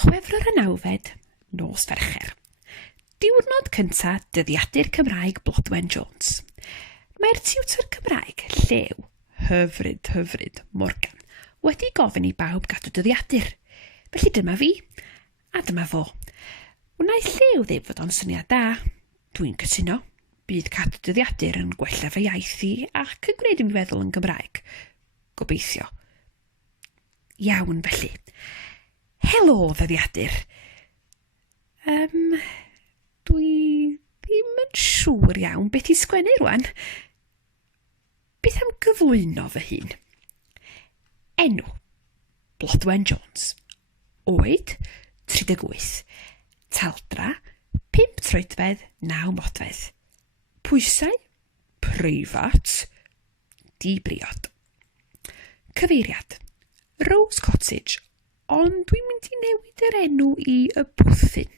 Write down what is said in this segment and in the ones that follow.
Chwefror y 9fed, nos Fercher. Diwrnod cyntaf dyddiadur Cymraeg Blodwen Jones. Mae'r tiwtor Cymraeg, llew, hyfryd, Morgan, wedi gofyn i bawb gadw dyddiadur. Felly dyma fi, a dyma fo. Wnaeth llew ddim fod o'n syniad da. Dwi'n cytuno. Bydd cadw dyddiadur yn gwella fy iaith i ac yn gwneud i mi feddwl yn Gymraeg. Gobeithio. Iawn felly. Helo ddyddiadur. Dwi ddim yn siŵr iawn beth i sgwennu rwan. Beth am gyflwyno fy hun? Enw, Blodwen Jones. Oed, 38. Taldra, 5 troedfedd, 9 modfedd. Pwysau, preifat, dibriod. Cyfeiriad, Rose Cottage, ond dwi'n mynd i newid yr enw i y bwthyn.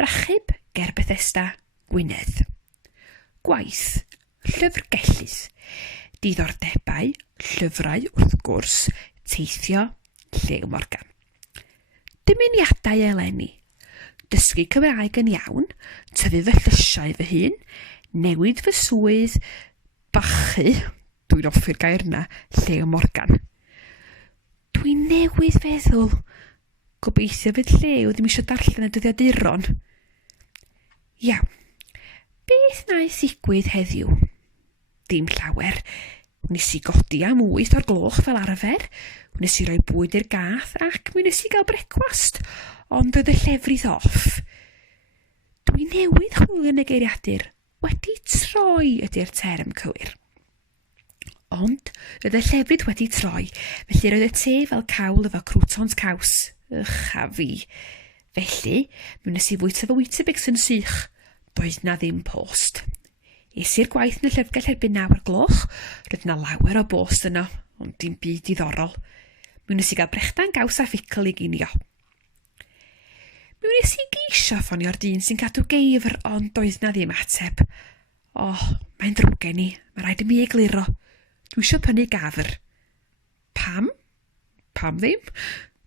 Rachub, ger Bethesda, Gwynedd. Gwaith, llyfrgellydd. Diddordebau, llyfrau wrth gwrs, teithio, Llew Morgan. Dymuniadau eleni. Dysgu Cymraeg yn iawn, tyfu fy llysiau fy hun, newid fy swydd, bachu, dwi'n offi'r gair na, Llew Morgan. Dwi'n newydd feddwl, gobeithio fydd Llew ddim eisiau darllen y dyddiaduron. Iawn, beth wnaeth ddigwydd heddiw? Dim llawer. Wnes i godi am 8 o'r gloch fel arfer, wnes i roi bwyd i'r gath ac mi wnes i gael brecwast, ond oedd y llefrith off. Dwi newydd chwilio yn y geiriadur, wedi troi ydy'r term cywir. Ond oedd y llefrith wedi troi, felly roedd y te fel cawl efo croutons caws. A fi. Felly, mi wnes i fwyta fy Weetabix yn sych. Doedd na ddim post. Es i'r gwaith yn y llyfrgell erbyn 9 o'r gloch, roedd na lawer o bost yno, ond dim byd diddorol. Mi wnes i gael brechdan gaws a fficl i ginio. Mi wnes i geisio ffonio'r dyn sy'n cadw geifr, ond doedd na ddim ateb. Mae'n drwg gen i, mae rhaid i mi egluro. Dwi eisiau prynu gafr. Pam? Pam ddim?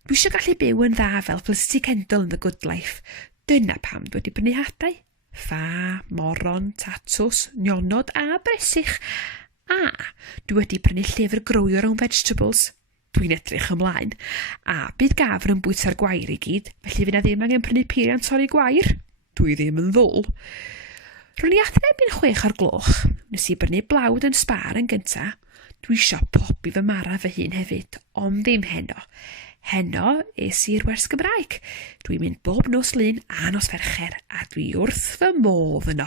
Dwi eisiau gallu byw yn dda fel Felicity Kendall yn The Good Life. Dyna pam dwi wedi prynu hadau. Ffa, moron, tatws, nionod a bresych. A dwi wedi prynu llyfr Grow Your Own Vegetables. Dwi'n edrych ymlaen. A bydd gafr yn bwyta'r gwair i gyd, felly fydd na ddim angen prynu peiriant torri gwair. Dwi ddim yn ddwl. Rwy'n i adre erbyn 6 o'r gloch. Nes i brynu blawd yn Spar yn gynta. Dwi eisiau pobi fy mara fy hun hefyd, ond ddim heno. Heno es i'r wers Gymraeg. Dwi'n mynd bob nos Lun a nos Fercher a dwi wrth fy modd yno.